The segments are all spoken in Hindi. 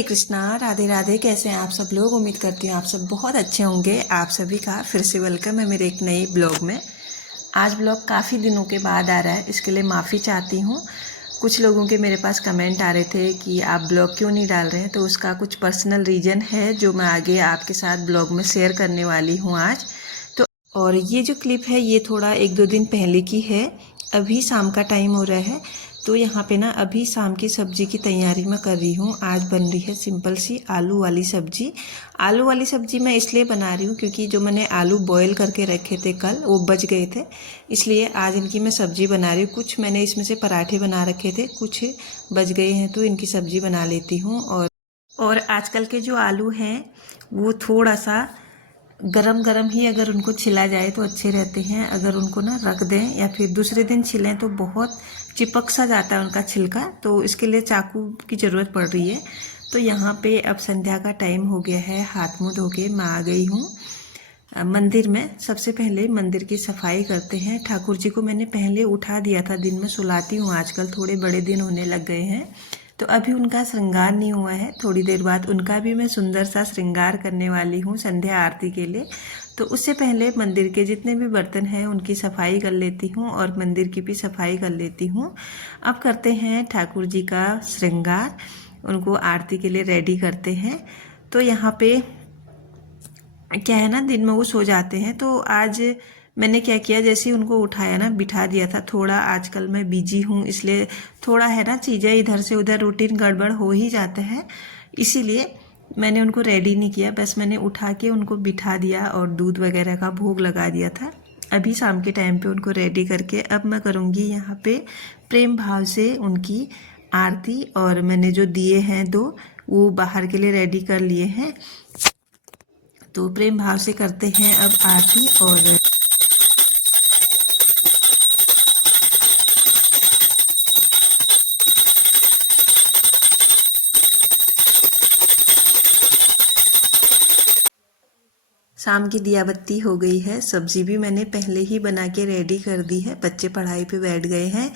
हरे कृष्णा, राधे राधे। कैसे हैं आप सब लोग? उम्मीद करती हूँ आप सब बहुत अच्छे होंगे। आप सभी का फिर से वेलकम है मेरे एक नई ब्लॉग में। आज ब्लॉग काफ़ी दिनों के बाद आ रहा है, इसके लिए माफ़ी चाहती हूँ। कुछ लोगों के मेरे पास कमेंट आ रहे थे कि आप ब्लॉग क्यों नहीं डाल रहे हैं, तो उसका कुछ पर्सनल रीज़न है जो मैं आगे आपके साथ ब्लॉग में शेयर करने वाली हूँ आज। तो और ये जो क्लिप है ये थोड़ा 1-2 दिन पहले की है। अभी शाम का टाइम हो रहा है, तो यहाँ पे ना अभी शाम की सब्ज़ी की तैयारी मैं कर रही हूँ। आज बन रही है सिंपल सी आलू वाली सब्ज़ी। आलू वाली सब्ज़ी मैं इसलिए बना रही हूँ क्योंकि जो मैंने आलू बॉईल करके रखे थे कल, वो बच गए थे, इसलिए आज इनकी मैं सब्ज़ी बना रही हूँ। कुछ मैंने इसमें से पराठे बना रखे थे, कुछ बच गए हैं तो इनकी सब्ज़ी बना लेती हूँ। और आजकल के जो आलू हैं वो थोड़ा सा गरम गरम ही अगर उनको छिला जाए तो अच्छे रहते हैं। अगर उनको ना रख दें या फिर दूसरे दिन छिलें तो बहुत चिपक सा जाता है उनका छिलका, तो इसके लिए चाकू की ज़रूरत पड़ रही है। तो यहाँ पे अब संध्या का टाइम हो गया है, हाथ मुँह धो के मैं आ गई हूँ मंदिर में। सबसे पहले मंदिर की सफाई करते हैं। ठाकुर जी को मैंने पहले उठा दिया था, दिन में सुलाती हूँ, आजकल थोड़े बड़े दिन होने लग गए हैं तो अभी उनका श्रृंगार नहीं हुआ है। थोड़ी देर बाद उनका भी मैं सुंदर सा श्रृंगार करने वाली हूँ संध्या आरती के लिए। तो उससे पहले मंदिर के जितने भी बर्तन हैं उनकी सफाई कर लेती हूँ और मंदिर की भी सफाई कर लेती हूँ। अब करते हैं ठाकुर जी का श्रृंगार, उनको आरती के लिए रेडी करते हैं। तो यहाँ पे क्या है ना, दिन में वो सो जाते हैं, तो आज मैंने क्या किया, जैसे ही उनको उठाया ना बिठा दिया था। थोड़ा आजकल मैं बिजी हूँ, इसलिए थोड़ा है ना चीज़ें इधर से उधर रूटीन गड़बड़ हो ही जाते हैं, इसीलिए मैंने उनको रेडी नहीं किया। बस मैंने उठा के उनको बिठा दिया और दूध वगैरह का भोग लगा दिया था। अभी शाम के टाइम पे उनको रेडी करके अब मैं करूँगी यहाँ पे प्रेम भाव से उनकी आरती। और मैंने जो दिए हैं 2 वो बाहर के लिए रेडी कर लिए हैं, तो प्रेम भाव से करते हैं अब आरती। और शाम की दिया बत्ती हो गई है। सब्जी भी मैंने पहले ही बना के रेडी कर दी है। बच्चे पढ़ाई पे बैठ गए हैं,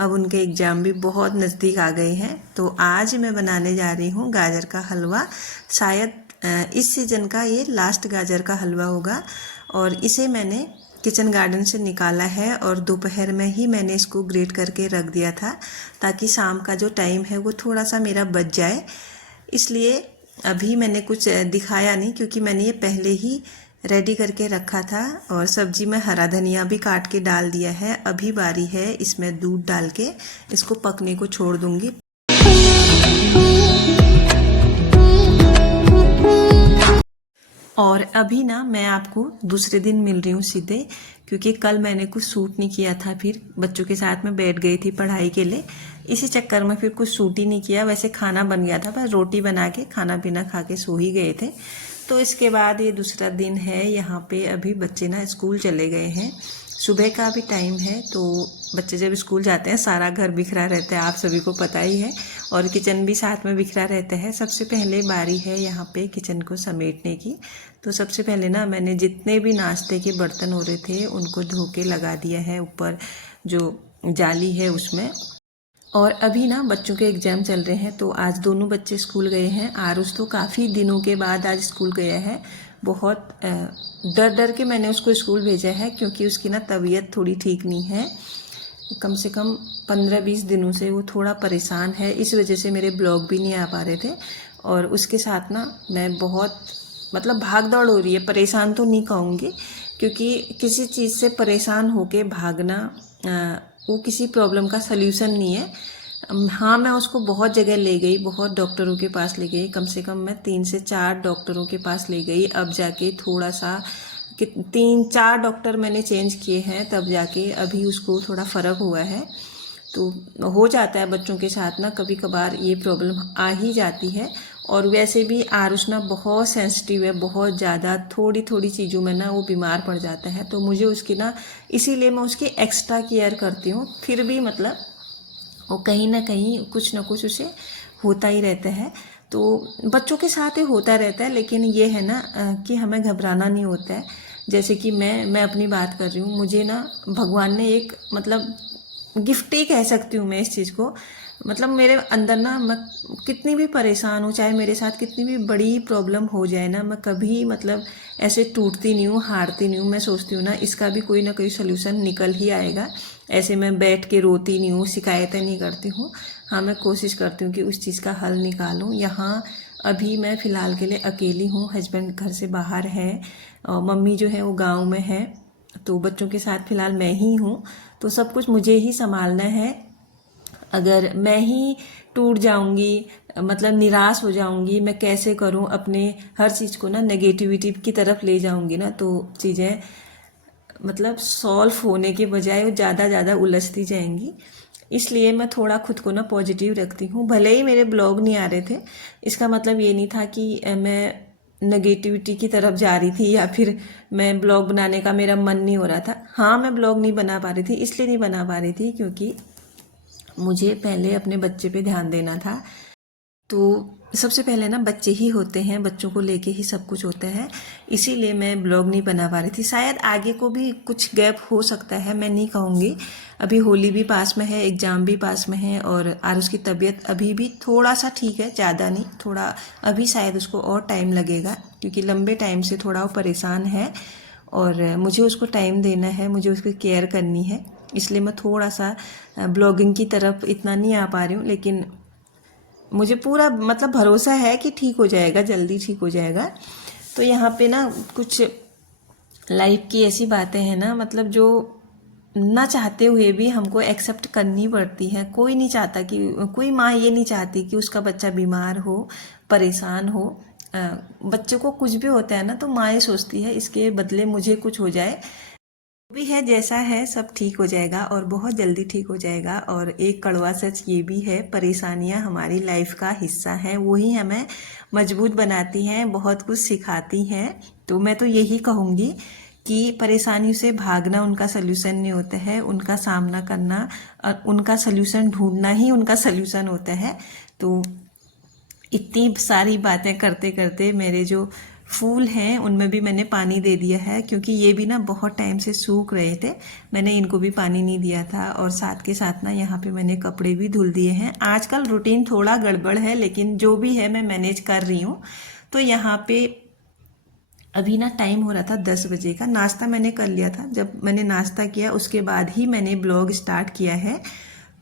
अब उनके एग्ज़ाम भी बहुत नज़दीक आ गए हैं। तो आज मैं बनाने जा रही हूँ गाजर का हलवा। शायद इस सीज़न का ये लास्ट गाजर का हलवा होगा। और इसे मैंने किचन गार्डन से निकाला है और दोपहर में ही मैंने इसको ग्रेट करके रख दिया था, ताकि शाम का जो टाइम है वो थोड़ा सा मेरा बच जाए। इसलिए अभी मैंने कुछ दिखाया नहीं, क्योंकि मैंने ये पहले ही रेडी करके रखा था। और सब्जी में हरा धनिया भी काट के डाल दिया है। अभी बारी है इसमें दूध डाल के इसको पकने को छोड़ दूंगी। और अभी ना मैं आपको दूसरे दिन मिल रही हूँ सीधे, क्योंकि कल मैंने कुछ सूट नहीं किया था, फिर बच्चों के साथ में बैठ गई थी पढ़ाई के लिए, इसी चक्कर में फिर कुछ सूट ही नहीं किया। वैसे खाना बन गया था, बस रोटी बना के खाना पीना खा के सो ही गए थे। तो इसके बाद ये दूसरा दिन है। यहाँ पे अभी बच्चे ना स्कूल चले गए हैं, सुबह का भी टाइम है। तो बच्चे जब स्कूल जाते हैं सारा घर बिखरा रहता है, आप सभी को पता ही है, और किचन भी साथ में बिखरा रहता है। सबसे पहले बारी है यहाँ पे किचन को समेटने की। तो सबसे पहले ना मैंने जितने भी नाश्ते के बर्तन हो रहे थे उनको धो के लगा दिया है ऊपर जो जाली है उसमें। और अभी ना बच्चों के एग्ज़ाम चल रहे हैं, तो आज दोनों बच्चे स्कूल गए हैं। आरुष तो काफ़ी दिनों के बाद आज स्कूल गया है। बहुत डर डर के मैंने उसको स्कूल भेजा है, क्योंकि उसकी ना तबीयत थोड़ी ठीक नहीं है। कम से कम 15-20 दिनों से वो थोड़ा परेशान है, इस वजह से मेरे ब्लॉग भी नहीं आ पा रहे थे। और उसके साथ ना मैं बहुत मतलब भाग दौड़ हो रही है। परेशान तो नहीं कहूँगी, क्योंकि किसी चीज़ से परेशान होके भागना वो किसी प्रॉब्लम का सल्यूशन नहीं है। हाँ, मैं उसको बहुत जगह ले गई, बहुत डॉक्टरों के पास ले गई, कम से कम मैं 3 से 4 डॉक्टरों के पास ले गई। अब जाके थोड़ा सा कि 3-4 डॉक्टर मैंने चेंज किए हैं, तब जाके अभी उसको थोड़ा फ़र्क हुआ है। तो हो जाता है बच्चों के साथ ना, कभी कभार ये प्रॉब्लम आ ही जाती है। और वैसे भी आरुष ना बहुत सेंसिटिव है, बहुत ज़्यादा, थोड़ी थोड़ी चीज़ों में ना वो बीमार पड़ जाता है। तो मुझे उसकी ना, इसीलिए मैं उसकी एक्स्ट्रा केयर करती हूँ। फिर भी मतलब वो कहीं ना कुछ उसे होता ही रहता है। तो बच्चों के साथ ही होता रहता है, लेकिन ये है ना कि हमें घबराना नहीं होता है। जैसे कि मैं अपनी बात कर रही हूँ, मुझे ना भगवान ने एक मतलब गिफ्ट ही कह सकती हूँ मैं इस चीज़ को। मतलब मेरे अंदर ना, मैं कितनी भी परेशान हूँ, चाहे मेरे साथ कितनी भी बड़ी प्रॉब्लम हो जाए ना, मैं कभी मतलब ऐसे टूटती नहीं हूँ, हारती नहीं हूँ। मैं सोचती हूँ ना, इसका भी कोई ना कोई सोल्यूशन निकल ही आएगा। ऐसे मैं बैठ के रोती नहीं हूँ, शिकायतें नहीं करती हूँ। हाँ, मैं कोशिश करती हूँ कि उस चीज़ का हल निकालूँ। यहाँ अभी मैं फ़िलहाल के लिए अकेली हूँ, हस्बैंड घर से बाहर है और मम्मी जो है वो गाँव में है, तो बच्चों के साथ फ़िलहाल मैं ही हूँ। तो सब कुछ मुझे ही संभालना है। अगर मैं ही टूट जाऊंगी, मतलब निराश हो जाऊंगी, मैं कैसे करूं, अपने हर चीज़ को ना नेगेटिविटी की तरफ ले जाऊंगी ना, तो चीज़ें मतलब सॉल्व होने के बजाय वो ज़्यादा ज़्यादा उलझती जाएंगी। इसलिए मैं थोड़ा खुद को ना पॉजिटिव रखती हूँ। भले ही मेरे ब्लॉग नहीं आ रहे थे, इसका मतलब ये नहीं था कि मैं नेगेटिविटी की तरफ जा रही थी या फिर मैं ब्लॉग बनाने का मेरा मन नहीं हो रहा था। हाँ, मैं ब्लॉग नहीं बना पा रही थी, इसलिए नहीं बना पा रही थी क्योंकि मुझे पहले अपने बच्चे पे ध्यान देना था। तो सबसे पहले ना बच्चे ही होते हैं, बच्चों को लेके ही सब कुछ होता है, इसीलिए मैं ब्लॉग नहीं बना पा रही थी। शायद आगे को भी कुछ गैप हो सकता है, मैं नहीं कहूँगी। अभी होली भी पास में है, एग्ज़ाम भी पास में है और आरुष की तबीयत अभी भी थोड़ा सा ठीक है, ज़्यादा नहीं, थोड़ा अभी शायद उसको और टाइम लगेगा क्योंकि लंबे टाइम से थोड़ा वो परेशान है और मुझे उसको टाइम देना है, मुझे उसकी केयर करनी है। इसलिए मैं थोड़ा सा ब्लॉगिंग की तरफ इतना नहीं आ पा रही हूँ, लेकिन मुझे पूरा मतलब भरोसा है कि ठीक हो जाएगा, जल्दी ठीक हो जाएगा। तो यहाँ पे ना कुछ लाइफ की ऐसी बातें हैं ना, मतलब जो ना चाहते हुए भी हमको एक्सेप्ट करनी पड़ती है। कोई नहीं चाहता कि, कोई माँ ये नहीं चाहती कि उसका बच्चा बीमार हो, परेशान हो। बच्चों को कुछ भी होता है ना, तो माँ ये सोचती है इसके बदले मुझे कुछ हो जाए। भी है जैसा है, सब ठीक हो जाएगा और बहुत जल्दी ठीक हो जाएगा। और एक कड़वा सच ये भी है, परेशानियां हमारी लाइफ का हिस्सा हैं, वही हमें मजबूत बनाती हैं, बहुत कुछ सिखाती हैं। तो मैं तो यही कहूँगी कि परेशानियों से भागना उनका सल्यूशन नहीं होता है, उनका सामना करना और उनका सल्यूशन ढूंढना ही उनका सल्यूशन होता है। तो इतनी सारी बातें करते करते मेरे जो फूल हैं उनमें भी मैंने पानी दे दिया है, क्योंकि ये भी ना बहुत टाइम से सूख रहे थे, मैंने इनको भी पानी नहीं दिया था। और साथ के साथ ना यहाँ पे मैंने कपड़े भी धुल दिए हैं। आजकल रूटीन थोड़ा गड़बड़ है, लेकिन जो भी है मैं मैनेज कर रही हूँ। तो यहाँ पे अभी ना टाइम हो रहा था 10 बजे का, नाश्ता मैंने कर लिया था। जब मैंने नाश्ता किया उसके बाद ही मैंने ब्लॉग स्टार्ट किया है।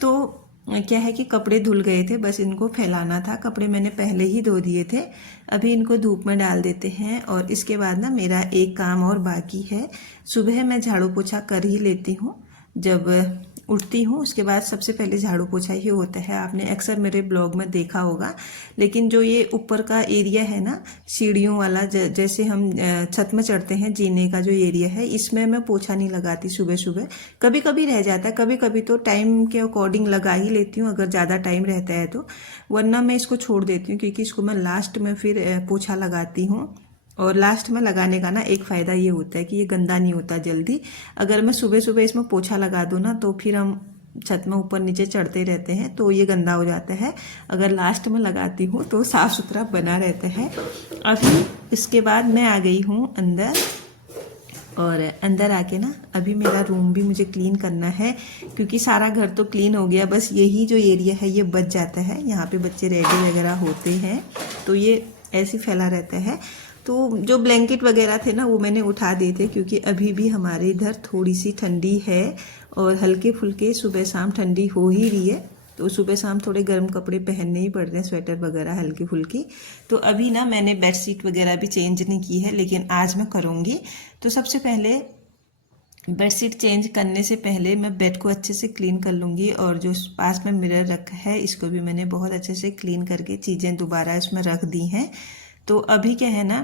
तो क्या है कि कपड़े धुल गए थे, बस इनको फैलाना था। कपड़े मैंने पहले ही धो दिए थे, अभी इनको धूप में डाल देते हैं। और इसके बाद ना मेरा एक काम और बाकी है। सुबह मैं झाड़ू पोछा कर ही लेती हूँ, जब उठती हूँ उसके बाद सबसे पहले झाड़ू पोछा ही होता है। आपने अक्सर मेरे ब्लॉग में देखा होगा। लेकिन जो ये ऊपर का एरिया है ना, सीढ़ियों वाला, जैसे हम छत में चढ़ते हैं, जीने का जो एरिया है, इसमें मैं पोछा नहीं लगाती सुबह सुबह। कभी कभी रह जाता है, कभी कभी तो टाइम के अकॉर्डिंग लगा ही लेती हूँ अगर ज़्यादा टाइम रहता है तो, वरना मैं इसको छोड़ देती हूँ क्योंकि इसको मैं लास्ट में फिर पोछा लगाती हूँ। और लास्ट में लगाने का ना एक फ़ायदा ये होता है कि ये गंदा नहीं होता जल्दी। अगर मैं सुबह सुबह इसमें पोछा लगा दूँ ना, तो फिर हम छत में ऊपर नीचे चढ़ते रहते हैं तो ये गंदा हो जाता है। अगर लास्ट में लगाती हूँ तो साफ़ सुथरा बना रहता है। अभी इसके बाद मैं आ गई हूँ अंदर, और अंदर आके ना अभी मेरा रूम भी मुझे क्लीन करना है, क्योंकि सारा घर तो क्लीन हो गया, बस यही जो एरिया है ये बच जाता है। यहाँ पे बच्चे रेडी वगैरह होते हैं तो ये ऐसे फैला रहता है। तो जो ब्लैंकेट वगैरह थे ना वो मैंने उठा दिए थे, क्योंकि अभी भी हमारे इधर थोड़ी सी ठंडी है और हल्के फुल्के सुबह शाम ठंडी हो ही रही है। तो सुबह शाम थोड़े गर्म कपड़े पहनने ही पड़ रहे हैं, स्वेटर वगैरह हल्की फुल्की। तो अभी ना मैंने बेडशीट वगैरह भी चेंज नहीं की है, लेकिन आज मैं करूँगी। तो सबसे पहले बेडशीट चेंज करने से पहले मैं बेड को अच्छे से क्लीन कर लूँगी, और जो पास में मिरर रखा है इसको भी मैंने बहुत अच्छे से क्लीन करके चीज़ें दोबारा इसमें रख दी हैं। तो अभी क्या है ना,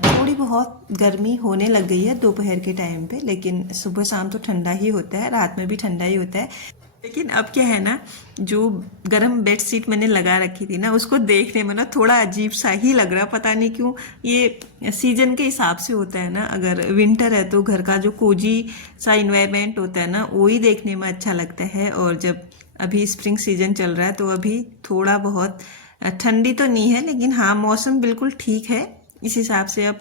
थोड़ी बहुत गर्मी होने लग गई है दोपहर के टाइम पे, लेकिन सुबह शाम तो ठंडा ही होता है, रात में भी ठंडा ही होता है। लेकिन अब क्या है ना, जो गर्म बेडशीट मैंने लगा रखी थी ना, उसको देखने में ना थोड़ा अजीब सा ही लग रहा, पता नहीं क्यों। ये सीजन के हिसाब से होता है ना, अगर विंटर है तो घर का जो कोजी सा इन्वायरमेंट होता है ना, वही देखने में अच्छा लगता है। और जब अभी स्प्रिंग सीजन चल रहा है तो अभी थोड़ा बहुत ठंडी तो नहीं है, लेकिन हाँ मौसम बिल्कुल ठीक है। इस हिसाब से अब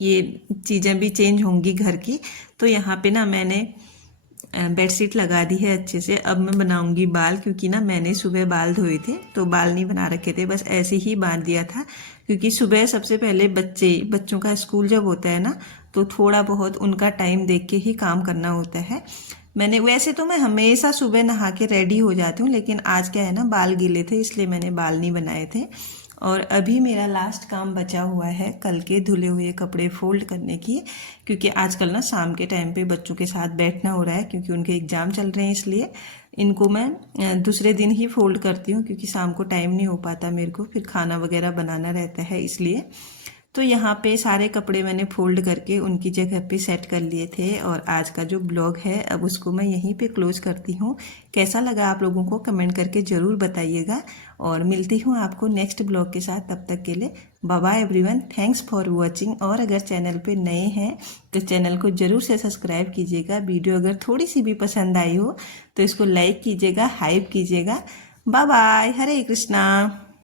ये चीज़ें भी चेंज होंगी घर की। तो यहाँ पे ना मैंने बेडशीट लगा दी है अच्छे से। अब मैं बनाऊंगी बाल, क्योंकि ना मैंने सुबह बाल धोए थे तो बाल नहीं बना रखे थे, बस ऐसे ही बांध दिया था। क्योंकि सुबह सबसे पहले बच्चों का स्कूल जब होता है ना, तो थोड़ा बहुत उनका टाइम देख के ही काम करना होता है। मैंने वैसे तो मैं हमेशा सुबह नहा के रेडी हो जाती हूँ, लेकिन आज क्या है ना, बाल गीले थे इसलिए मैंने बाल नहीं बनाए थे। और अभी मेरा लास्ट काम बचा हुआ है कल के धुले हुए कपड़े फोल्ड करने की, क्योंकि आजकल ना शाम के टाइम पे बच्चों के साथ बैठना हो रहा है, क्योंकि उनके एग्ज़ाम चल रहे हैं, इसलिए इनको मैं दूसरे दिन ही फोल्ड करती हूँ, क्योंकि शाम को टाइम नहीं हो पाता मेरे को, फिर खाना वगैरह बनाना रहता है इसलिए। तो यहाँ पे सारे कपड़े मैंने फोल्ड करके उनकी जगह पे सेट कर लिए थे। और आज का जो ब्लॉग है अब उसको मैं यहीं पे क्लोज करती हूँ। कैसा लगा आप लोगों को कमेंट करके ज़रूर बताइएगा, और मिलती हूँ आपको नेक्स्ट ब्लॉग के साथ। तब तक के लिए bye bye everyone, thanks for watching. और अगर चैनल पे नए हैं तो चैनल को ज़रूर से सब्सक्राइब कीजिएगा। वीडियो अगर थोड़ी सी भी पसंद आई हो तो इसको लाइक कीजिएगा, हाइप कीजिएगा। बाय बाय, हरे कृष्णा।